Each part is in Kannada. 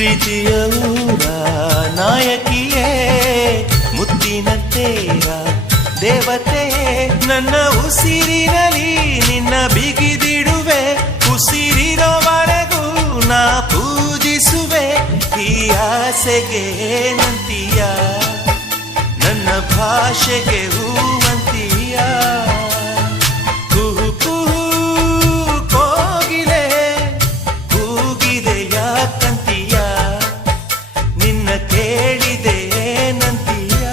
ಪ್ರೀತಿಯ ಊರ ನಾಯಕಿಯೇ ಮುತ್ತಿನ ತೇರ ದೇವತೆ ನನ್ನ ಉಸಿರಿನಲ್ಲಿ ನಿನ್ನ ಬಿಗಿದಿಡುವೆ ಉಸಿರಿರೋವರೆಗೂ ನಾ ಪೂಜಿಸುವೆ ಈ ಆಸೆಗೆ ನಂತೀಯ ನನ್ನ ಭಾಷೆಗೆ ಹೂವಂತೀಯ ಕುಹು ಕುಹು ಕೋಗಿಲೆ ಕೂಗಿದೆ ಯಾಕಂತೀಯ ನಿನ್ನ ಕೇಳಿದೆ ನಂತೀಯ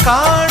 ಕಾಣ